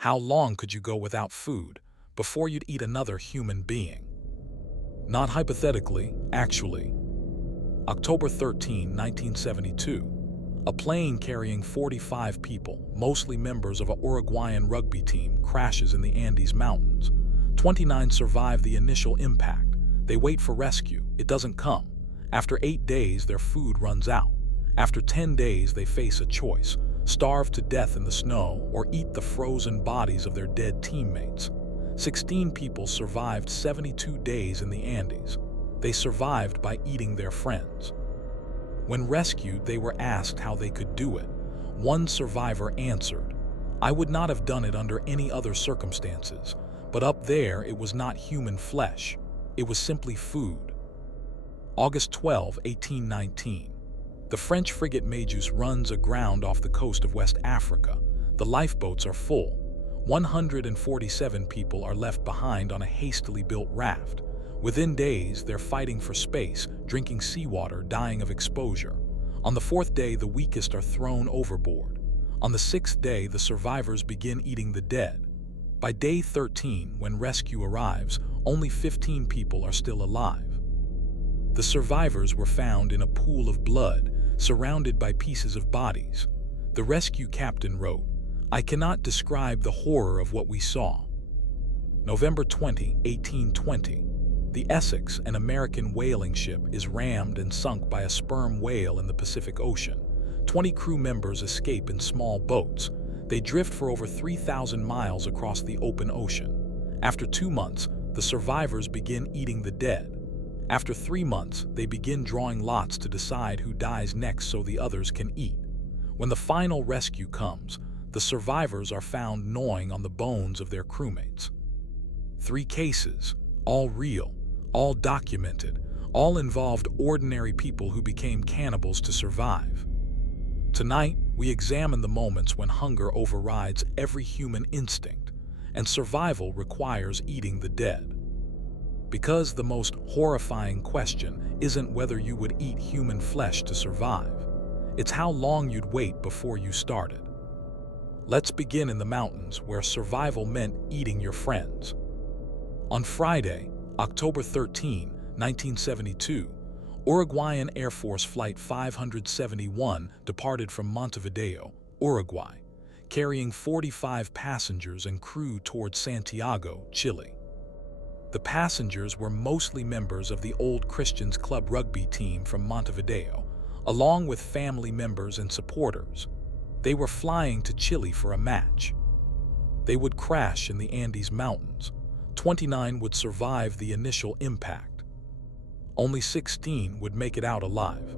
How long could you go without food before you'd eat another human being? Not hypothetically, actually. October 13, 1972, a plane carrying 45 people, mostly members of a Uruguayan rugby team, crashes in the Andes Mountains. 29 survive the initial impact. They wait for rescue. It doesn't come. After 8 days, their food runs out. After 10 days, they face a choice: starve to death in the snow or eat the frozen bodies of their dead teammates. 16 people survived 72 days in the Andes. They survived by eating their friends. When rescued, they were asked how they could do it. One survivor answered, "I would not have done it under any other circumstances, but up there it was not human flesh. It was simply food." August 12, 1819. The French frigate Méduse runs aground off the coast of West Africa. The lifeboats are full. 147 people are left behind on a hastily built raft. Within days, they're fighting for space, drinking seawater, dying of exposure. On the 4th day, the weakest are thrown overboard. On the 6th day, the survivors begin eating the dead. By day 13, when rescue arrives, only 15 people are still alive. The survivors were found in a pool of blood, surrounded by pieces of bodies. The rescue captain wrote, "I cannot describe the horror of what we saw." November 20, 1820. The Essex, an American whaling ship, is rammed and sunk by a sperm whale in the Pacific Ocean. 20 crew members escape in small boats. They drift for over 3,000 miles across the open ocean. After 2 months, the survivors begin eating the dead. After 3 months, they begin drawing lots to decide who dies next so the others can eat. When the final rescue comes, the survivors are found gnawing on the bones of their crewmates. 3 cases, all real, all documented, all involved ordinary people who became cannibals to survive. Tonight, we examine the moments when hunger overrides every human instinct, and survival requires eating the dead. Because the most horrifying question isn't whether you would eat human flesh to survive. It's how long you'd wait before you started. Let's begin in the mountains, where survival meant eating your friends. On Friday, October 13, 1972, Uruguayan Air Force Flight 571 departed from Montevideo, Uruguay, carrying 45 passengers and crew towards Santiago, Chile. The passengers were mostly members of the Old Christians Club rugby team from Montevideo, along with family members and supporters. They were flying to Chile for a match. They would crash in the Andes Mountains. 29 would survive the initial impact. Only 16 would make it out alive.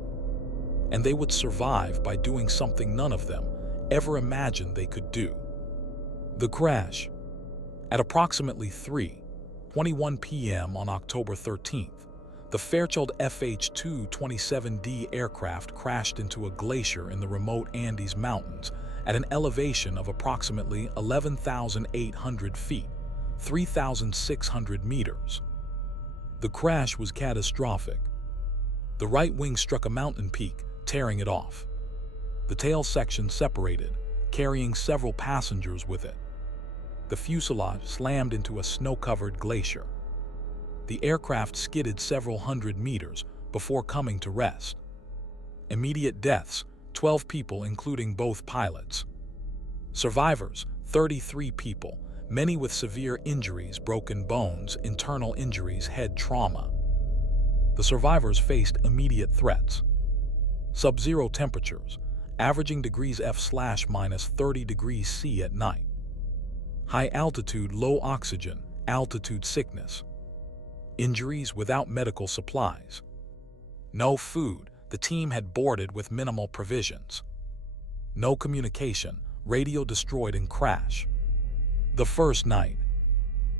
And they would survive by doing something none of them ever imagined they could do. The crash. At approximately 3:21 p.m. on October 13th, the Fairchild FH-227D aircraft crashed into a glacier in the remote Andes Mountains at an elevation of approximately 11,800 feet, 3,600 meters. The crash was catastrophic. The right wing struck a mountain peak, tearing it off. The tail section separated, carrying several passengers with it. The fuselage slammed into a snow-covered glacier. The aircraft skidded several hundred meters before coming to rest. Immediate deaths, 12 people including both pilots. Survivors, 33 people, many with severe injuries, broken bones, internal injuries, head trauma. The survivors faced immediate threats. Sub-zero temperatures, averaging degrees F/-30 degrees C at night. High altitude, low oxygen, altitude sickness. Injuries without medical supplies. No food, the team had boarded with minimal provisions. No communication, radio destroyed in crash. The first night,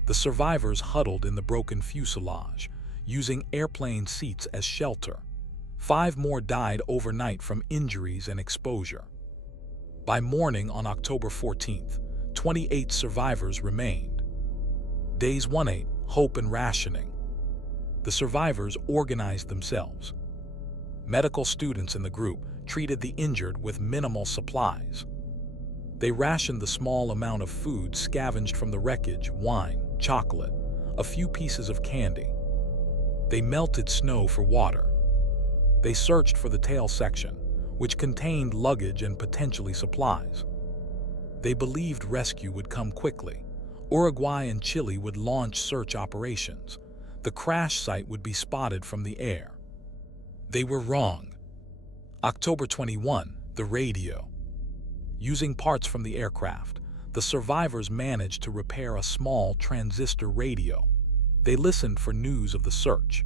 the survivors huddled in the broken fuselage, using airplane seats as shelter. 5 more died overnight from injuries and exposure. By morning on October 14th, 28 survivors remained. Days 1-8, hope and rationing. The survivors organized themselves. Medical students in the group treated the injured with minimal supplies. They rationed the small amount of food scavenged from the wreckage, wine, chocolate, a few pieces of candy. They melted snow for water. They searched for the tail section, which contained luggage and potentially supplies. They believed rescue would come quickly. Uruguay and Chile would launch search operations. The crash site would be spotted from the air. They were wrong. October 21, the radio. Using parts from the aircraft, the survivors managed to repair a small transistor radio. They listened for news of the search.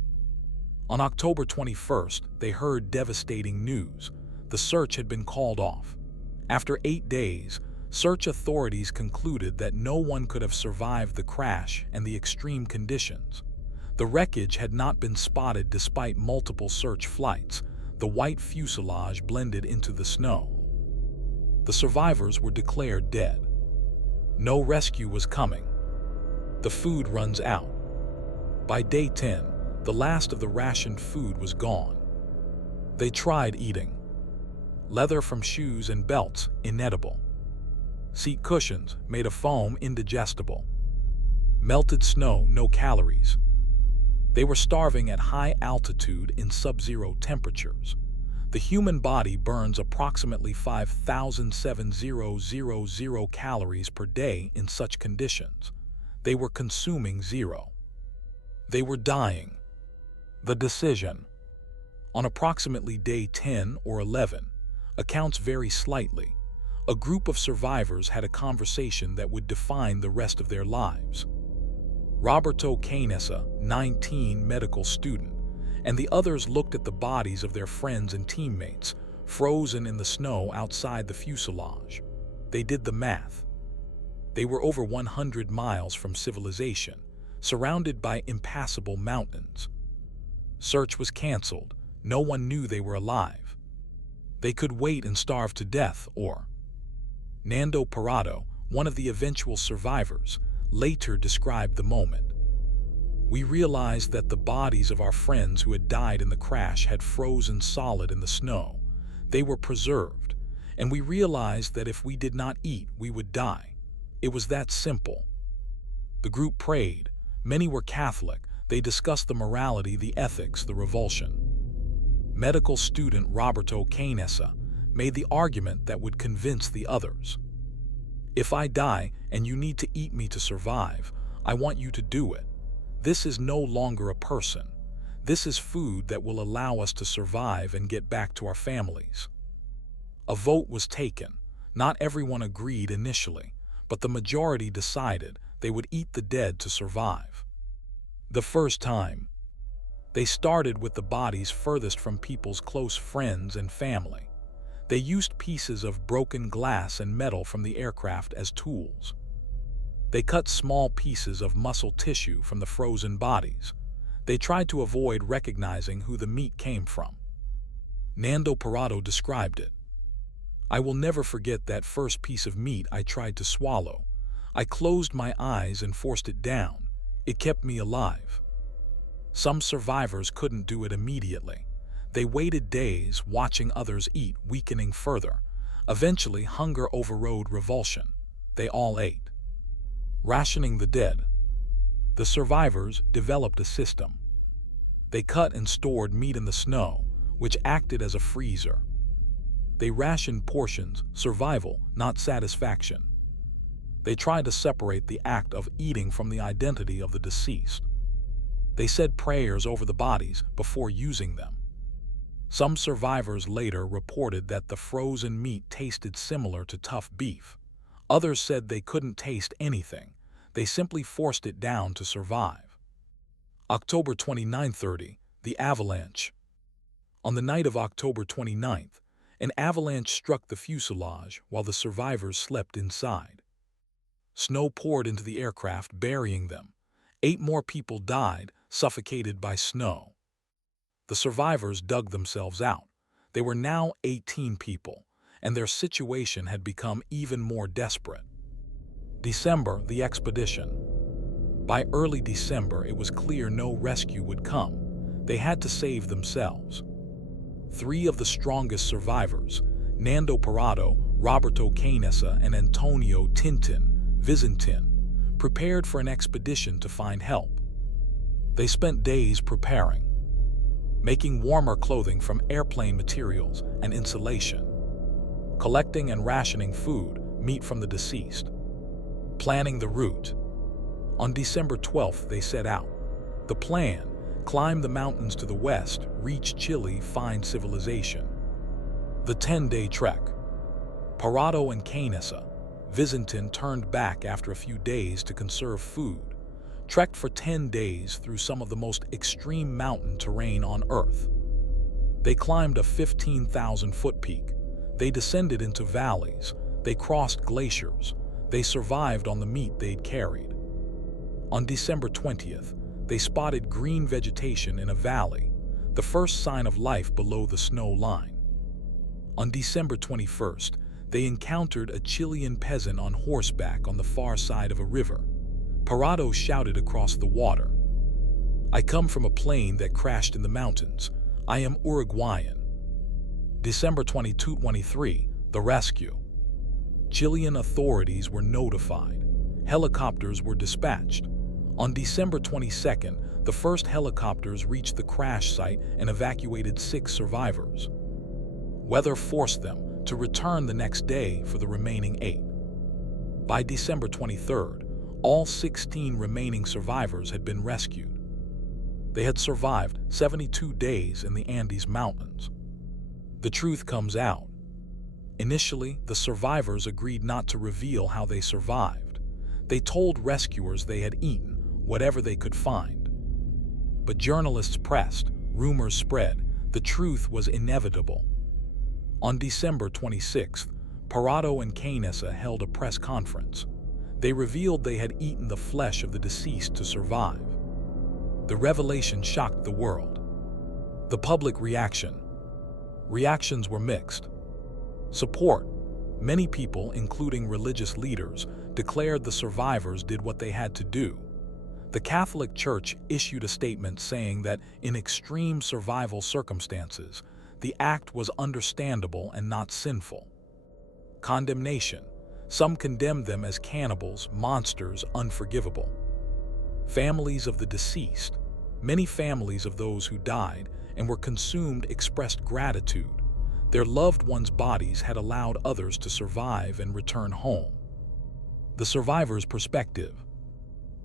On October 21st, they heard devastating news. The search had been called off. After 8 days, search authorities concluded that no one could have survived the crash and the extreme conditions. The wreckage had not been spotted despite multiple search flights. The white fuselage blended into the snow. The survivors were declared dead. No rescue was coming. The food runs out. By day 10, the last of the rationed food was gone. They tried eating. Leather from shoes and belts, inedible. Seat cushions, made of foam, indigestible. Melted snow, no calories. They were starving at high altitude in sub-zero temperatures. The human body burns approximately 5,700 calories per day in such conditions. They were consuming zero. They were dying. The decision. On approximately day 10 or 11, accounts vary slightly, a group of survivors had a conversation that would define the rest of their lives. Roberto Canessa, 19, medical student, and the others looked at the bodies of their friends and teammates, frozen in the snow outside the fuselage. They did the math. They were over 100 miles from civilization, surrounded by impassable mountains. Search was canceled. No one knew they were alive. They could wait and starve to death, or... Nando Parado, one of the eventual survivors, later described the moment. We realized that the bodies of our friends who had died in the crash had frozen solid in the snow. They were preserved, and we realized that if we did not eat, we would die. It was that simple. The group prayed. Many were Catholic. They discussed the morality, the ethics, the revulsion. Medical student Roberto Canessa made the argument that would convince the others. If I die and you need to eat me to survive, I want you to do it. This is no longer a person. This is food that will allow us to survive and get back to our families. A vote was taken. Not everyone agreed initially, but the majority decided they would eat the dead to survive. The first time. They started with the bodies furthest from people's close friends and family. They used pieces of broken glass and metal from the aircraft as tools. They cut small pieces of muscle tissue from the frozen bodies. They tried to avoid recognizing who the meat came from. Nando Parado described it. I will never forget that first piece of meat I tried to swallow. I closed my eyes and forced it down. It kept me alive. Some survivors couldn't do it immediately. They waited days, watching others eat, weakening further. Eventually, hunger overrode revulsion. They all ate. Rationing the dead. The survivors developed a system. They cut and stored meat in the snow, which acted as a freezer. They rationed portions, survival, not satisfaction. They tried to separate the act of eating from the identity of the deceased. They said prayers over the bodies before using them. Some survivors later reported that the frozen meat tasted similar to tough beef. Others said they couldn't taste anything. They simply forced it down to survive. October 29-30, the avalanche. On the night of October 29th, an avalanche struck the fuselage while the survivors slept inside. Snow poured into the aircraft, burying them. 8 more people died, suffocated by snow. The survivors dug themselves out. They were now 18 people, and their situation had become even more desperate. December, the expedition. By early December, it was clear no rescue would come. They had to save themselves. 3 of the strongest survivors, Nando Parado, Roberto Canessa and Antonio Tintin Vizintin, prepared for an expedition to find help. They spent days preparing, making warmer clothing from airplane materials and insulation, collecting and rationing food, meat from the deceased, planning the route. On December 12th, they set out. The plan: climb the mountains to the west, reach Chile, find civilization. The 10-day trek. Parado and Canessa Vizintin turned back after a few days to conserve food, trekked for 10 days through some of the most extreme mountain terrain on Earth. They climbed a 15,000-foot peak. They descended into valleys. They crossed glaciers. They survived on the meat they'd carried. On December 20th, they spotted green vegetation in a valley, the first sign of life below the snow line. On December 21st, they encountered a Chilean peasant on horseback on the far side of a river. Parado shouted across the water, "I come from a plane that crashed in the mountains. I am Uruguayan." December 22-23, the rescue. Chilean authorities were notified. Helicopters were dispatched. On December 22nd, the first helicopters reached the crash site and evacuated 6 survivors. Weather forced them to return the next day for the remaining 8. By December 23rd, all 16 remaining survivors had been rescued. They had survived 72 days in the Andes Mountains. The truth comes out. Initially, the survivors agreed not to reveal how they survived. They told rescuers they had eaten whatever they could find. But journalists pressed, rumors spread, the truth was inevitable. On December 26th, Parado and Canessa held a press conference. They revealed they had eaten the flesh of the deceased to survive. The revelation shocked the world. The public reaction. Reactions were mixed. Support. Many people, including religious leaders, declared the survivors did what they had to do. The Catholic Church issued a statement saying that in extreme survival circumstances, the act was understandable and not sinful. Condemnation. Some condemned them as cannibals, monsters, unforgivable. Families of the deceased. Many families of those who died and were consumed expressed gratitude. Their loved ones' bodies had allowed others to survive and return home. The survivors' perspective.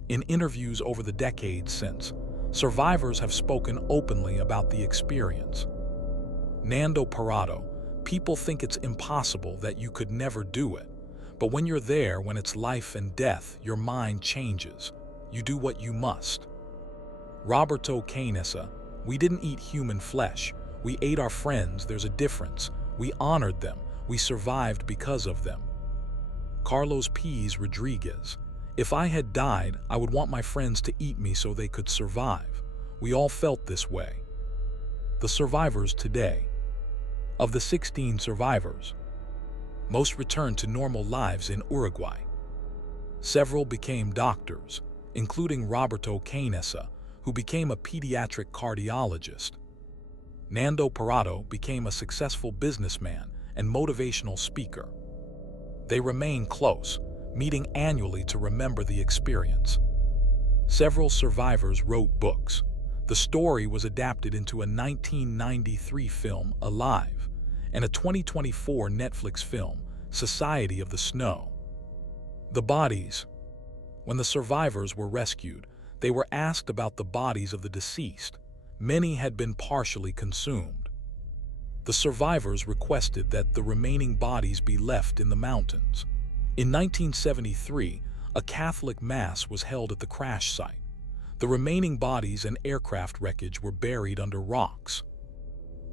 In interviews over the decades since, survivors have spoken openly about the experience. Nando Parado, people think it's impossible, that you could never do it. But when you're there, when it's life and death, your mind changes. You do what you must. Roberto Canessa, we didn't eat human flesh. We ate our friends. There's a difference. We honored them. We survived because of them. Carlos P's Rodriguez, if I had died, I would want my friends to eat me so they could survive. We all felt this way. The survivors today. Of the 16 survivors, most returned to normal lives in Uruguay. Several became doctors, including Roberto Canessa, who became a pediatric cardiologist. Nando Parado became a successful businessman and motivational speaker. They remain close, meeting annually to remember the experience. Several survivors wrote books. The story was adapted into a 1993 film, Alive, and a 2024 Netflix film, Society of the Snow. The bodies. When the survivors were rescued, they were asked about the bodies of the deceased. Many had been partially consumed. The survivors requested that the remaining bodies be left in the mountains. In 1973, a Catholic Mass was held at the crash site. The remaining bodies and aircraft wreckage were buried under rocks.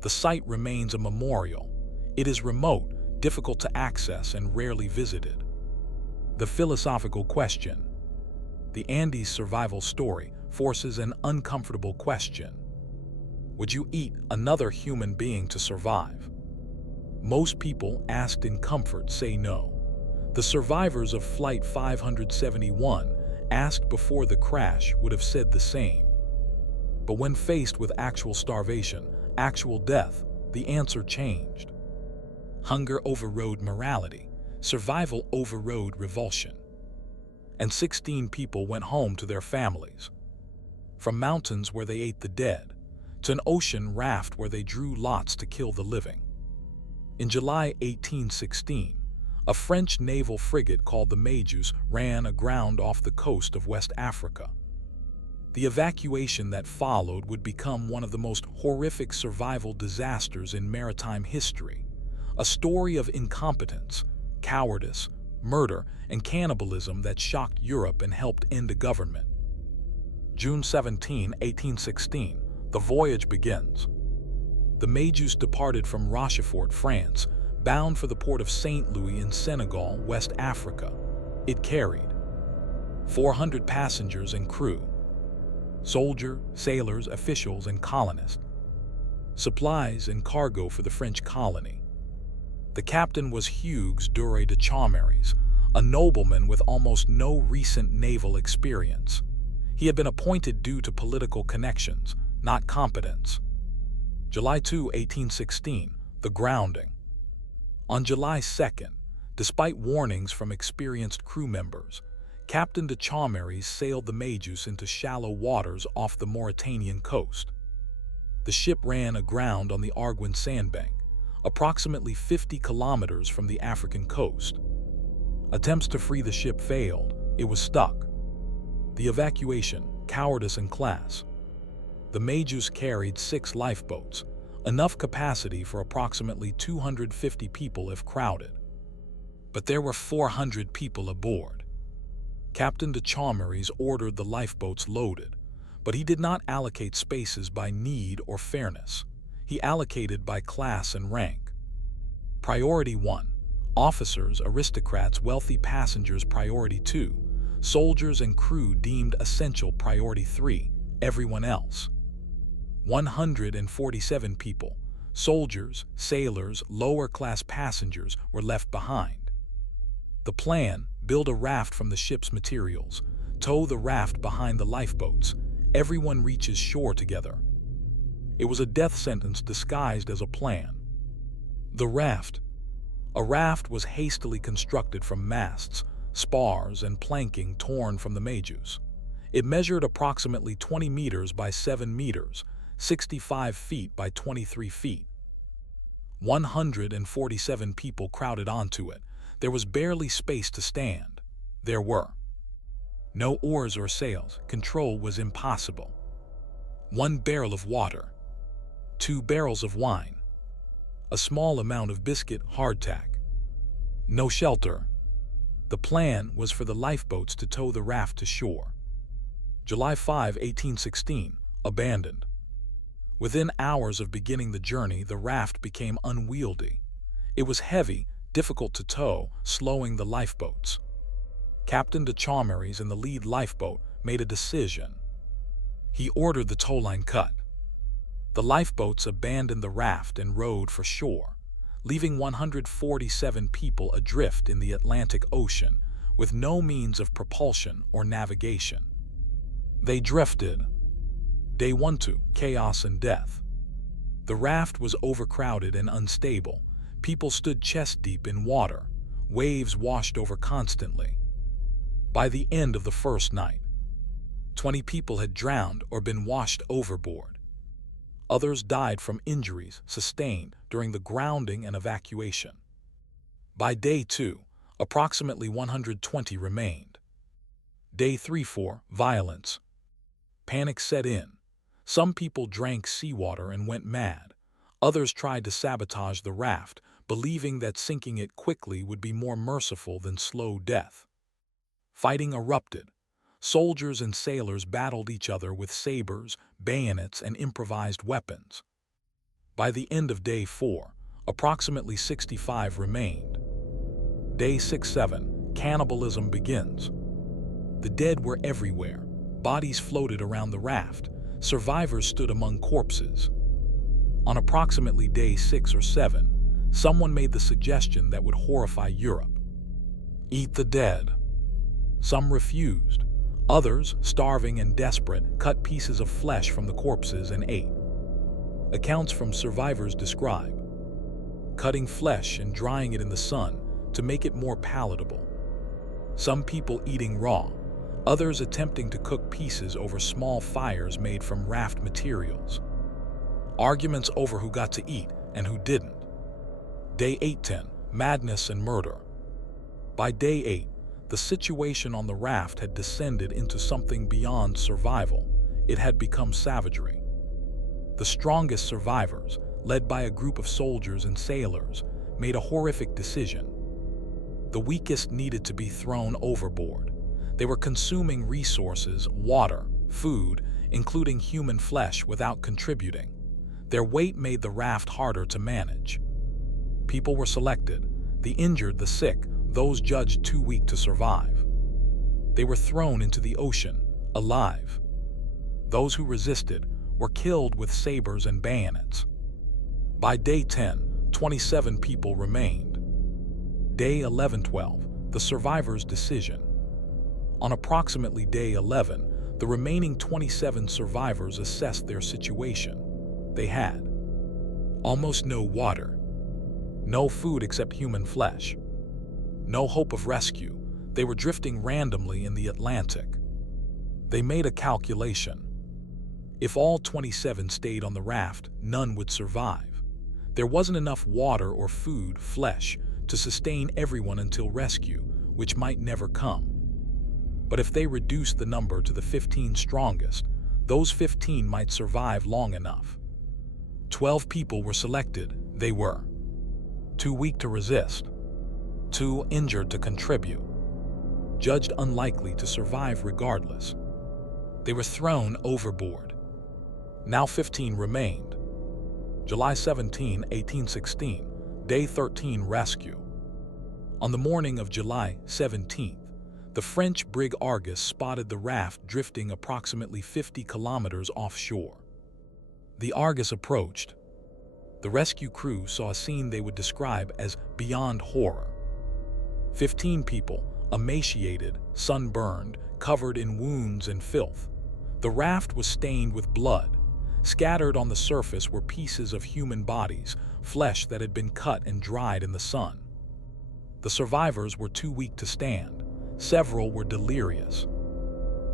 The site remains a memorial. It is remote, difficult to access, and rarely visited. The philosophical question. The Andes survival story forces an uncomfortable question. Would you eat another human being to survive? Most people asked in comfort say no. The survivors of Flight 571, asked before the crash, would have said the same. But when faced with actual starvation, actual death, the answer changed. Hunger overrode morality, survival overrode revulsion. And 16 people went home to their families. From mountains where they ate the dead, to an ocean raft where they drew lots to kill the living. In July 1816, a French naval frigate called the Méduse ran aground off the coast of West Africa. The evacuation that followed would become one of the most horrific survival disasters in maritime history, a story of incompetence, cowardice, murder, and cannibalism that shocked Europe and helped end a government. June 17, 1816, the voyage begins. The Méduse departed from Rochefort, France, bound for the port of St. Louis in Senegal, West Africa. It carried 400 passengers and crew, soldiers, sailors, officials, and colonists, supplies and cargo for the French colony. The captain was Hugues Dure de Chaumeries, a nobleman with almost no recent naval experience. He had been appointed due to political connections, not competence. July 2, 1816, the grounding. On July 2nd, despite warnings from experienced crew members, Captain de Chaumeries sailed the Méduse into shallow waters off the Mauritanian coast. The ship ran aground on the Arguin sandbank, approximately 50 kilometers from the African coast. Attempts to free the ship failed. It was stuck. The evacuation, cowardice and class. The Méduse carried 6 lifeboats, enough capacity for approximately 250 people if crowded. But there were 400 people aboard. Captain de Chaumeries ordered the lifeboats loaded, but he did not allocate spaces by need or fairness. He allocated by class and rank. Priority 1, officers, aristocrats, wealthy passengers. Priority 2, soldiers and crew deemed essential. Priority 3, everyone else. 147 people, soldiers, sailors, lower-class passengers, were left behind. The plan: build a raft from the ship's materials, tow the raft behind the lifeboats, everyone reaches shore together. It was a death sentence disguised as a plan. The raft. A raft was hastily constructed from masts, spars, and planking torn from the Méduse. It measured approximately 20 meters by 7 meters, 65 feet by 23 feet. 147 people crowded onto it. There was barely space to stand. There were no oars or sails. Control was impossible. 1 barrel of water, 2 barrels of wine, a small amount of biscuit hardtack. No shelter. The plan was for the lifeboats to tow the raft to shore. July 5, 1816, abandoned. Within hours of beginning the journey, the raft became unwieldy. It was heavy, difficult to tow, slowing the lifeboats. Captain de Chaumeries in the lead lifeboat made a decision. He ordered the towline cut. The lifeboats abandoned the raft and rowed for shore, leaving 147 people adrift in the Atlantic Ocean with no means of propulsion or navigation. They drifted. Day 1 to chaos and death. The raft was overcrowded and unstable. People stood chest-deep in water. Waves washed over constantly. By the end of the first night, 20 people had drowned or been washed overboard. Others died from injuries sustained during the grounding and evacuation. By day 2, approximately 120 remained. Day 3-4, violence. Panic set in. Some people drank seawater and went mad. Others tried to sabotage the raft, believing that sinking it quickly would be more merciful than slow death. Fighting erupted. Soldiers and sailors battled each other with sabers, bayonets, and improvised weapons. By the end of day 4, approximately 65 remained. Day 6-7, cannibalism begins. The dead were everywhere. Bodies floated around the raft. Survivors stood among corpses. On approximately day 6 or 7, someone made the suggestion that would horrify Europe. Eat the dead. Some refused. Others, starving and desperate, cut pieces of flesh from the corpses and ate. Accounts from survivors describe cutting flesh and drying it in the sun to make it more palatable. Some people eating raw, others attempting to cook pieces over small fires made from raft materials. Arguments over who got to eat and who didn't. Day 8-10, madness and murder. By day 8, the situation on the raft had descended into something beyond survival. It had become savagery. The strongest survivors, led by a group of soldiers and sailors, made a horrific decision. The weakest needed to be thrown overboard. They were consuming resources, water, food, including human flesh, without contributing. Their weight made the raft harder to manage. People were selected: the injured, the sick, those judged too weak to survive. They were thrown into the ocean, alive. Those who resisted were killed with sabers and bayonets. By day 10, 27 people remained. Day 11-12, the survivors' decision. On approximately day 11, the remaining 27 survivors assessed their situation. They had almost no water, no food except human flesh, no hope of rescue. They were drifting randomly in the Atlantic. They made a calculation. If all 27 stayed on the raft, none would survive. There wasn't enough water or food, flesh, to sustain everyone until rescue, which might never come. But if they reduced the number to the 15 strongest, those 15 might survive long enough. 12 people were selected. They were too weak to resist, too injured to contribute, judged unlikely to survive regardless. They were thrown overboard. Now 15 remained. July 17, 1816, day 13, rescue. On the morning of July 17th, the French brig Argus spotted the raft drifting approximately 50 kilometers offshore. The Argus approached. The rescue crew saw a scene they would describe as beyond horror. 15 people, emaciated, sunburned, covered in wounds and filth. The raft was stained with blood. Scattered on the surface were pieces of human bodies, flesh that had been cut and dried in the sun. The survivors were too weak to stand. Several were delirious.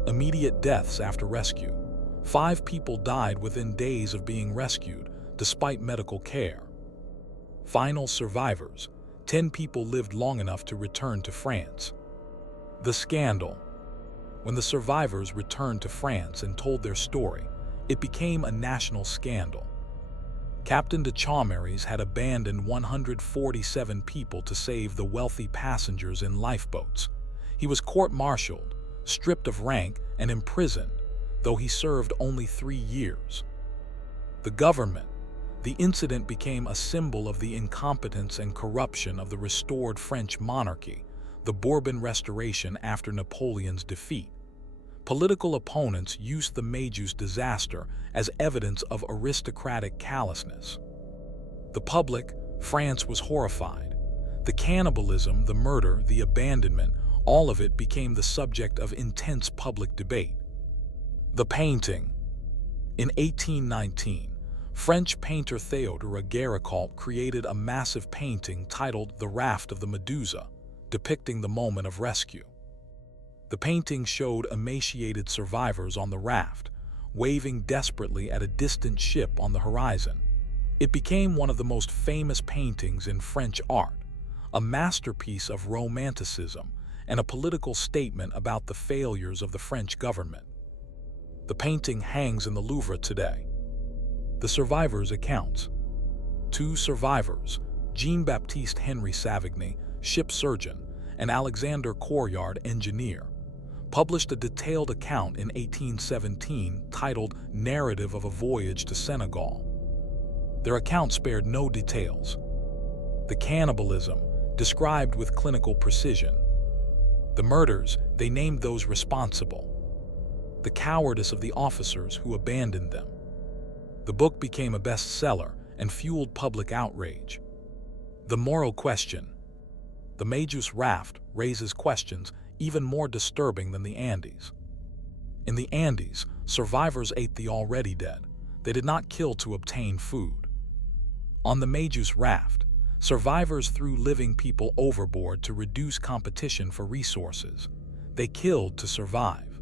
Immediate deaths after rescue. 5 people died within days of being rescued, despite medical care. Final survivors. 10 people lived long enough to return to France. The scandal. When the survivors returned to France and told their story, it became a national scandal. Captain de Chaumeries had abandoned 147 people to save the wealthy passengers in lifeboats. He was court-martialed, stripped of rank, and imprisoned, though he served only 3 years. The government. The incident became a symbol of the incompetence and corruption of the restored French monarchy, the Bourbon Restoration after Napoleon's defeat. Political opponents used the Méduse disaster as evidence of aristocratic callousness. The public, France, was horrified. The cannibalism, the murder, the abandonment, all of it became the subject of intense public debate. The painting. In 1819, French painter Théodore Géricault created a massive painting titled The Raft of the Méduse, depicting the moment of rescue. The painting showed emaciated survivors on the raft, waving desperately at a distant ship on the horizon. It became one of the most famous paintings in French art, a masterpiece of romanticism and a political statement about the failures of the French government. The painting hangs in the Louvre today. The survivors' accounts. 2 survivors, Jean-Baptiste Henry Savigny, ship surgeon, and Alexander Coryard, engineer, published a detailed account in 1817 titled Narrative of a Voyage to Senegal. Their account spared no details. The cannibalism, described with clinical precision. The murders, they named those responsible. The cowardice of the officers who abandoned them. The book became a bestseller and fueled public outrage. The moral question. The Méduse raft raises questions even more disturbing than the Andes. In the Andes, survivors ate the already dead. They did not kill to obtain food. On the Méduse raft, Survivors threw living people overboard to reduce competition for resources. They killed to survive.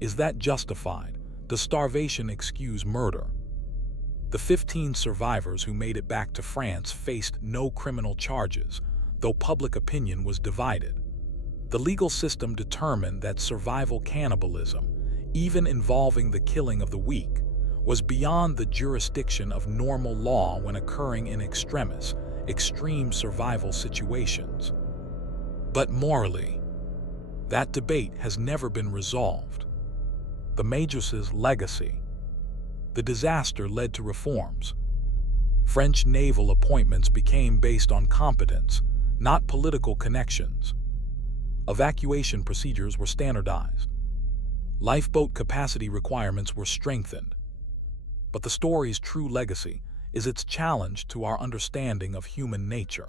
Is that justified? Does starvation excuse murder? The 15 survivors who made it back to France faced no criminal charges, though public opinion was divided. The legal system determined that survival cannibalism, even involving the killing of the weak, was beyond the jurisdiction of normal law when occurring in extreme survival situations. But morally, that debate has never been resolved. The Méduse's legacy. The disaster led to reforms. French naval appointments became based on competence, not political connections. Evacuation procedures were standardized. Lifeboat capacity requirements were strengthened. But the story's true legacy is its challenge to our understanding of human nature.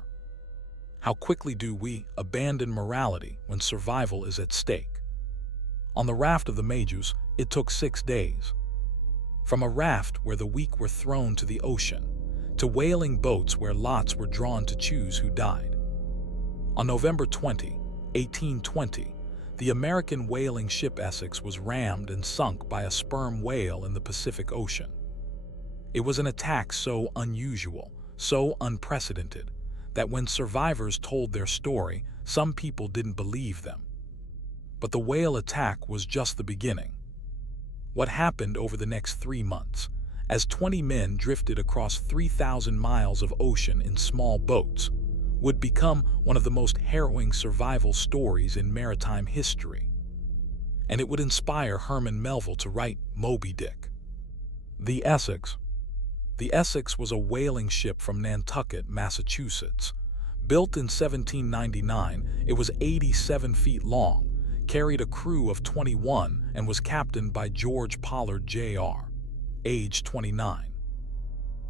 How quickly do we abandon morality when survival is at stake? On the raft of the Méduse, it took 6 days. From a raft where the weak were thrown to the ocean, to whaling boats where lots were drawn to choose who died. On November 20, 1820, the American whaling ship Essex was rammed and sunk by a sperm whale in the Pacific Ocean. It was an attack so unusual, so unprecedented, that when survivors told their story, some people didn't believe them. But the whale attack was just the beginning. What happened over the next 3 months, as 20 men drifted across 3,000 miles of ocean in small boats, would become one of the most harrowing survival stories in maritime history. And it would inspire Herman Melville to write Moby Dick. The Essex. The Essex was a whaling ship from Nantucket, Massachusetts. Built in 1799, it was 87 feet long, carried a crew of 21, and was captained by George Pollard Jr., age 29.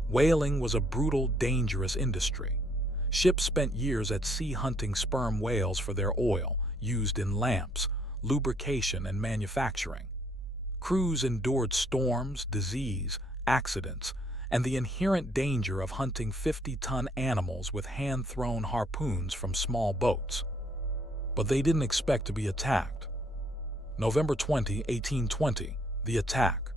Whaling was a brutal, dangerous industry. Ships spent years at sea hunting sperm whales for their oil, used in lamps, lubrication, and manufacturing. Crews endured storms, disease, accidents, and the inherent danger of hunting 50-ton animals with hand-thrown harpoons from small boats. But they didn't expect to be attacked. November 20, 1820, the attack.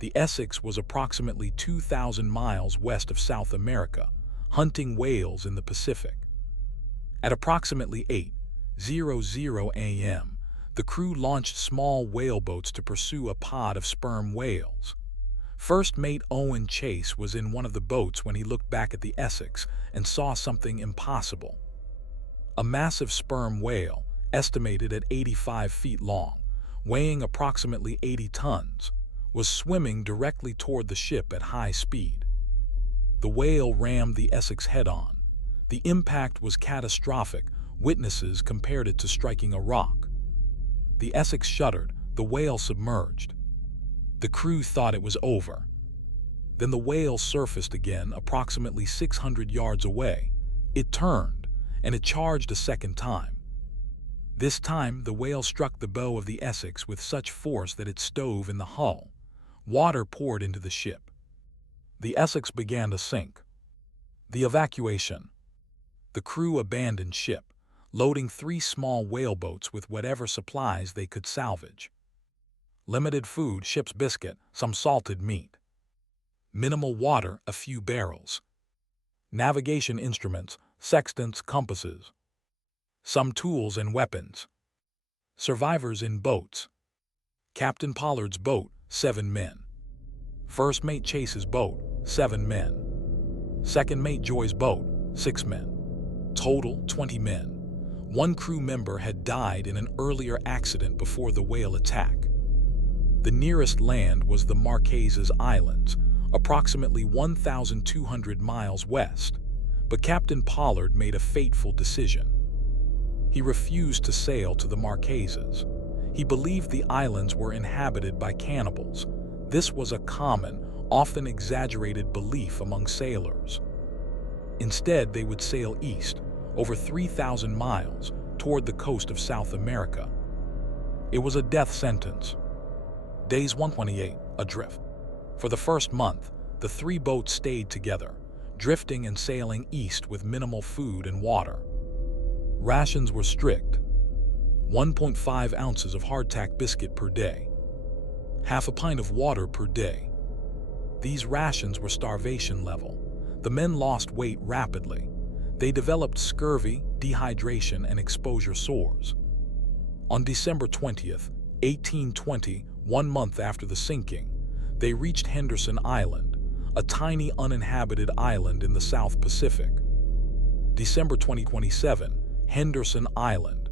The Essex was approximately 2,000 miles west of South America, hunting whales in the Pacific. At approximately 8:00 a.m., the crew launched small whaleboats to pursue a pod of sperm whales. First Mate Owen Chase was in one of the boats when he looked back at the Essex and saw something impossible. A massive sperm whale, estimated at 85 feet long, weighing approximately 80 tons, was swimming directly toward the ship at high speed. The whale rammed the Essex head-on. The impact was catastrophic. Witnesses compared it to striking a rock. The Essex shuddered, the whale submerged. The crew thought it was over. Then the whale surfaced again approximately 600 yards away. It turned, and it charged a second time. This time, the whale struck the bow of the Essex with such force that it stove in the hull. Water poured into the ship. The Essex began to sink. The evacuation. The crew abandoned ship, loading 3 small whaleboats with whatever supplies they could salvage. Limited food, ship's biscuit, some salted meat. Minimal water, a few barrels. Navigation instruments, sextants, compasses. Some tools and weapons. Survivors in boats. Captain Pollard's boat, 7 men. First Mate Chase's boat, 7 men. Second Mate Joy's boat, 6 men. Total, 20 men. 1 crew member had died in an earlier accident before the whale attack. The nearest land was the Marquesas Islands, approximately 1,200 miles west, but Captain Pollard made a fateful decision. He refused to sail to the Marquesas. He believed the islands were inhabited by cannibals. This was a common, often exaggerated belief among sailors. Instead, they would sail east, over 3,000 miles, toward the coast of South America. It was a death sentence. Days 128, adrift. For the first month, the 3 boats stayed together, drifting and sailing east with minimal food and water. Rations were strict: 1.5 ounces of hardtack biscuit per day, half a pint of water per day. These rations were starvation level. The men lost weight rapidly. They developed scurvy, dehydration, and exposure sores. On December 20th, 1820, 1 month after the sinking, they reached Henderson Island, a tiny uninhabited island in the South Pacific. December 2027, Henderson Island.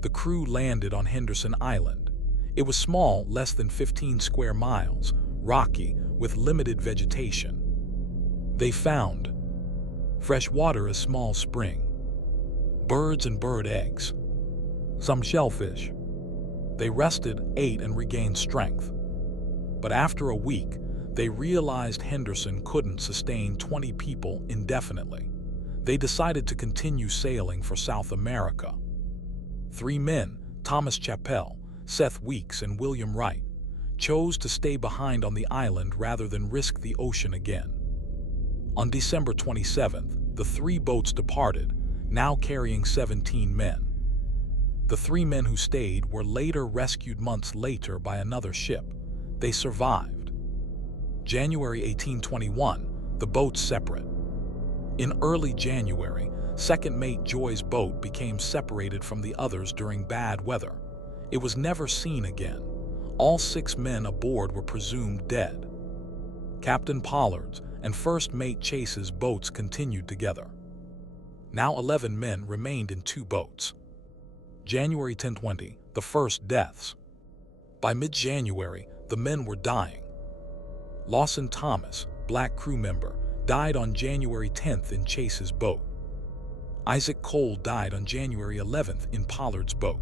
The crew landed on Henderson Island. It was small, less than 15 square miles, rocky, with limited vegetation. They found fresh water, a small spring, birds and bird eggs, some shellfish. They rested, ate, and regained strength. But after a week, they realized Henderson couldn't sustain 20 people indefinitely. They decided to continue sailing for South America. 3 men, Thomas Chappell, Seth Weeks, and William Wright, chose to stay behind on the island rather than risk the ocean again. On December 27th, the 3 boats departed, now carrying 17 men. The 3 men who stayed were later rescued months later by another ship. They survived. January 1821, the boats separate. In early January, second mate Joy's boat became separated from the others during bad weather. It was never seen again. All 6 men aboard were presumed dead. Captain Pollard's and first mate Chase's boats continued together. Now 11 men remained in 2 boats. January 1020, the first deaths. By mid-January, the men were dying. Lawson Thomas, black crew member, died on January 10th in Chase's boat. Isaac Cole died on January 11th in Pollard's boat.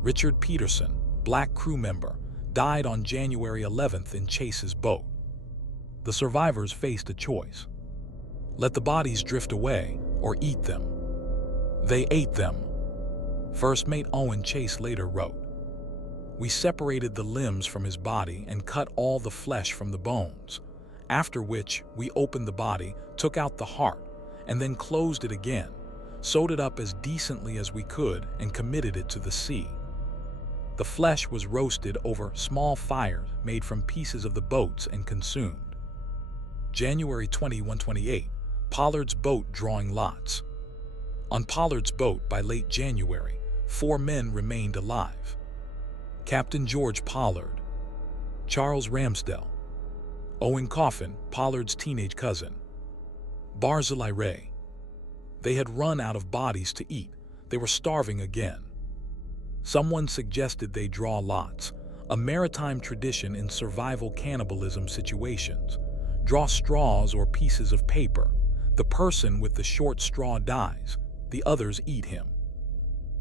Richard Peterson, black crew member, died on January 11th in Chase's boat. The survivors faced a choice: let the bodies drift away or eat them. They ate them. First mate Owen Chase later wrote, "We separated the limbs from his body and cut all the flesh from the bones, after which we opened the body, took out the heart, and then closed it again, sewed it up as decently as we could, and committed it to the sea. The flesh was roasted over small fires made from pieces of the boats and consumed." January 21-28, Pollard's boat drawing lots. On Pollard's boat by late January, 4 men remained alive: Captain George Pollard, Charles Ramsdell, Owen Coffin, Pollard's teenage cousin, Barzillai Ray. They had run out of bodies to eat. They were starving again. Someone suggested they draw lots, a maritime tradition in survival cannibalism situations. Draw straws or pieces of paper. The person with the short straw dies. The others eat him.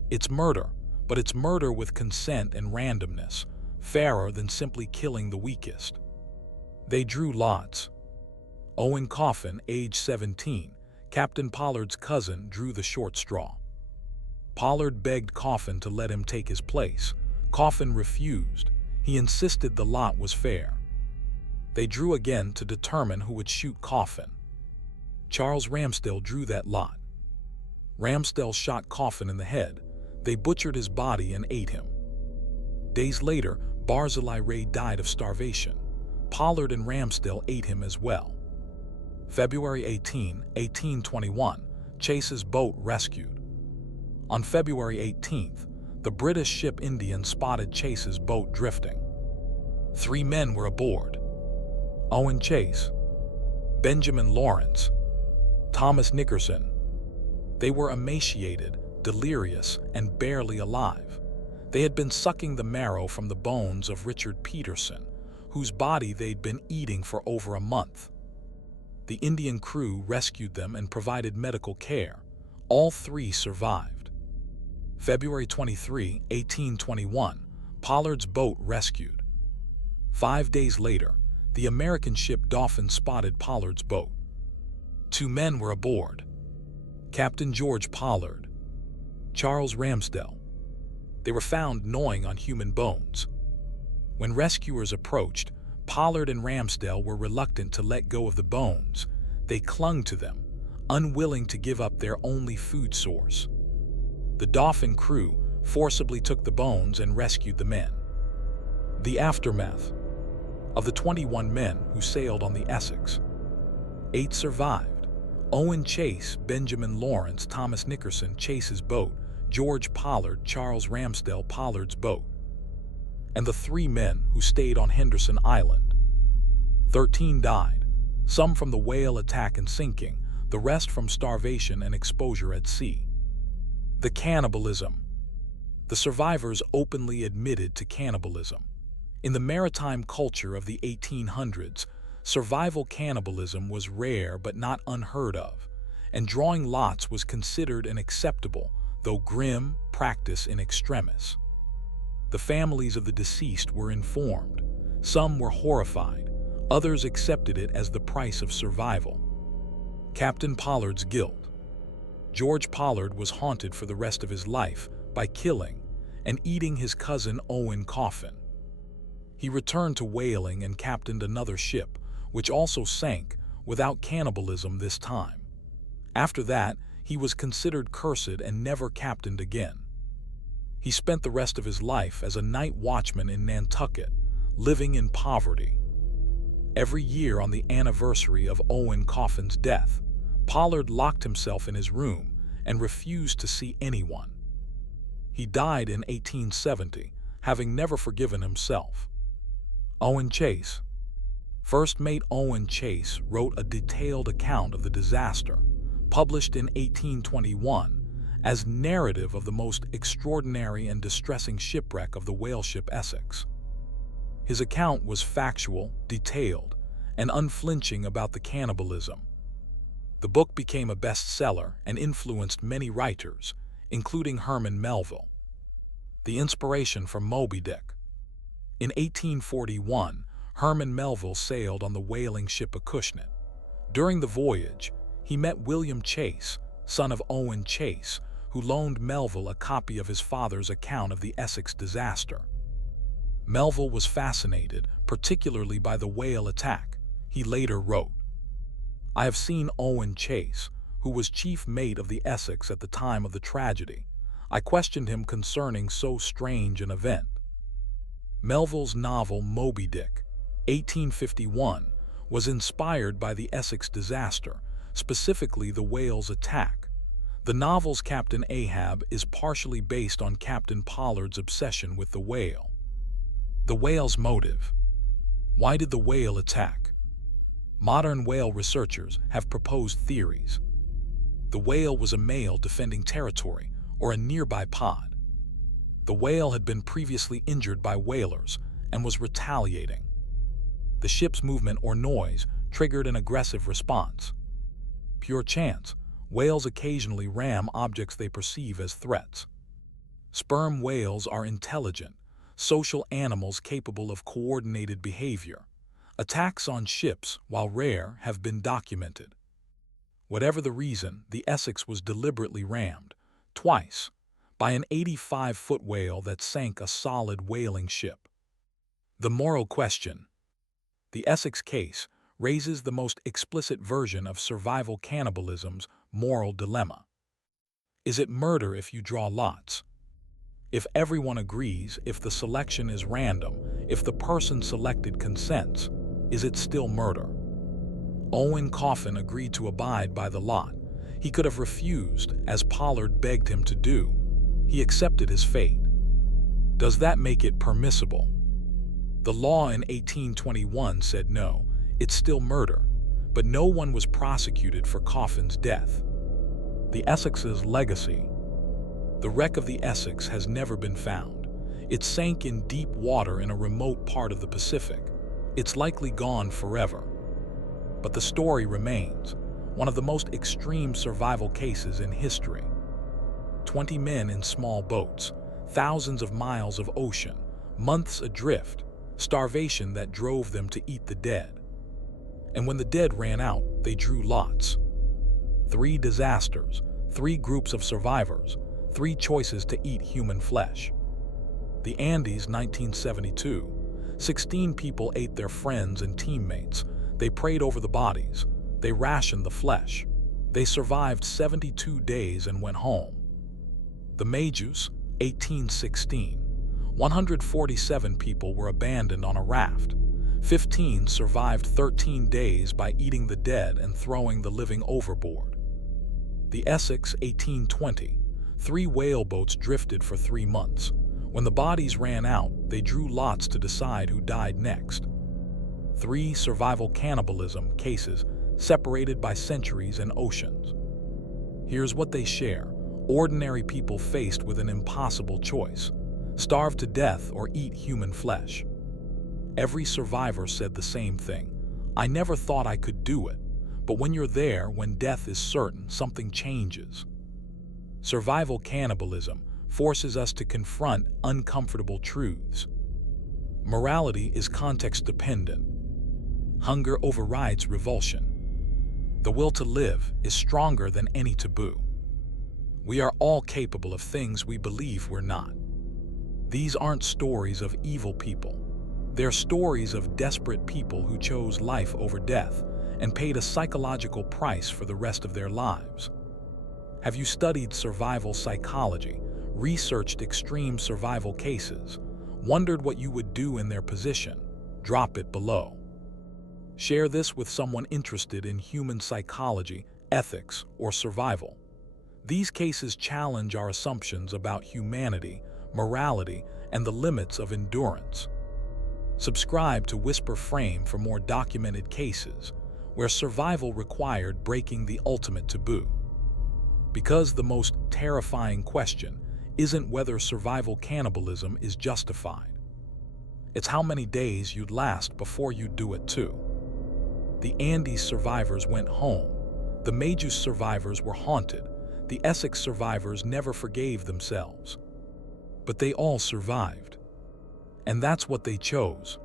It's murder, but it's murder with consent and randomness, fairer than simply killing the weakest. They drew lots. Owen Coffin, age 17, Captain Pollard's cousin, drew the short straw. Pollard begged Coffin to let him take his place. Coffin refused. He insisted the lot was fair. They drew again to determine who would shoot Coffin. Charles Ramsdell drew that lot. Ramsdell shot Coffin in the head. They butchered his body and ate him. Days later, Barzillai Ray died of starvation. Pollard and Ramsdell ate him as well. February 18, 1821, Chase's boat rescued. On February 18th, the British ship Indian spotted Chase's boat drifting. 3 men were aboard: Owen Chase, Benjamin Lawrence, Thomas Nickerson. They were emaciated, delirious, and barely alive. They had been sucking the marrow from the bones of Richard Peterson, whose body they'd been eating for over a month. The Indian crew rescued them and provided medical care. All 3 survived. February 23, 1821, Pollard's boat rescued. 5 days later, the American ship Dauphin spotted Pollard's boat. 2 men were aboard: Captain George Pollard, Charles Ramsdell. They were found gnawing on human bones. When rescuers approached, Pollard and Ramsdell were reluctant to let go of the bones. They clung to them, unwilling to give up their only food source. The Dolphin crew forcibly took the bones and rescued the men. The aftermath. Of the 21 men who sailed on the Essex, 8 survived. Owen Chase, Benjamin Lawrence, Thomas Nickerson, Chase's boat, George Pollard, Charles Ramsdell, Pollard's boat, and the 3 men who stayed on Henderson Island. 13 died, some from the whale attack and sinking, the rest from starvation and exposure at sea. The cannibalism. The survivors openly admitted to cannibalism. In the maritime culture of the 1800s, survival cannibalism was rare but not unheard of, and drawing lots was considered an acceptable, though grim, practice in extremis. The families of the deceased were informed. Some were horrified, others accepted it as the price of survival. Captain Pollard's guilt. George Pollard was haunted for the rest of his life by killing and eating his cousin Owen Coffin. He returned to whaling and captained another ship, which also sank, without cannibalism this time. After that, he was considered cursed and never captained again. He spent the rest of his life as a night watchman in Nantucket, living in poverty. Every year on the anniversary of Owen Coffin's death, Pollard locked himself in his room and refused to see anyone. He died in 1870, having never forgiven himself. Owen Chase. First Mate Owen Chase wrote a detailed account of the disaster, published in 1821, as narrative of the most extraordinary and distressing shipwreck of the whaleship Essex. His account was factual, detailed, and unflinching about the cannibalism. The book became a bestseller and influenced many writers, including Herman Melville. The inspiration for Moby Dick. In 1841, Herman Melville sailed on the whaling ship Acushnet. During the voyage, he met William Chase, son of Owen Chase, who loaned Melville a copy of his father's account of the Essex disaster. Melville was fascinated, particularly by the whale attack. He later wrote, "I have seen Owen Chase, who was chief mate of the Essex at the time of the tragedy. I questioned him concerning so strange an event." Melville's novel Moby Dick, 1851, was inspired by the Essex disaster, specifically the whale's attack. The novel's Captain Ahab is partially based on Captain Pollard's obsession with the whale. The whale's motive. Why did the whale attack? Modern whale researchers have proposed theories. The whale was a male defending territory or a nearby pod. The whale had been previously injured by whalers and was retaliating. The ship's movement or noise triggered an aggressive response. Pure chance, whales occasionally ram objects they perceive as threats. Sperm whales are intelligent, social animals capable of coordinated behavior. Attacks on ships, while rare, have been documented. Whatever the reason, the Essex was deliberately rammed, twice, by an 85-foot whale that sank a solid whaling ship. The moral question. The Essex case raises the most explicit version of survival cannibalism's moral dilemma. Is it murder if you draw lots? If everyone agrees, if the selection is random, if the person selected consents, is it still murder? Owen Coffin agreed to abide by the lot. He could have refused, as Pollard begged him to do. He accepted his fate. Does that make it permissible? The law in 1821 said no, it's still murder, but no one was prosecuted for Coffin's death. The Essex's legacy. The wreck of the Essex has never been found. It sank in deep water in a remote part of the Pacific. It's likely gone forever. But the story remains, one of the most extreme survival cases in history. 20 men in small boats, thousands of miles of ocean, months adrift, starvation that drove them to eat the dead. And when the dead ran out, they drew lots. 3 disasters, 3 groups of survivors, 3 choices to eat human flesh. The Andes, 1972. 16 people ate their friends and teammates. They prayed over the bodies. They rationed the flesh. They survived 72 days and went home. The Méduse, 1816. 147 people were abandoned on a raft. 15 survived 13 days by eating the dead and throwing the living overboard. The Essex, 1820. 3 whaleboats drifted for 3 months. When the bodies ran out, they drew lots to decide who died next. 3 survival cannibalism cases separated by centuries and oceans. Here's what they share. Ordinary people faced with an impossible choice: starve to death or eat human flesh. Every survivor said the same thing: I never thought I could do it. But when you're there, when death is certain, something changes. Survival cannibalism forces us to confront uncomfortable truths. Morality is context-dependent. Hunger overrides revulsion. The will to live is stronger than any taboo. We are all capable of things we believe we're not. These aren't stories of evil people. They're stories of desperate people who chose life over death and paid a psychological price for the rest of their lives. Have you studied survival psychology, researched extreme survival cases, wondered what you would do in their position? Drop it below. Share this with someone interested in human psychology, ethics, or survival. These cases challenge our assumptions about humanity, morality, and the limits of endurance. Subscribe to WhisprFrame for more documented cases where survival required breaking the ultimate taboo. Because the most terrifying question isn't whether survival cannibalism is justified. It's how many days you'd last before you do it too. The Andes survivors went home. The Méduse survivors were haunted. The Essex survivors never forgave themselves. But they all survived. And that's what they chose.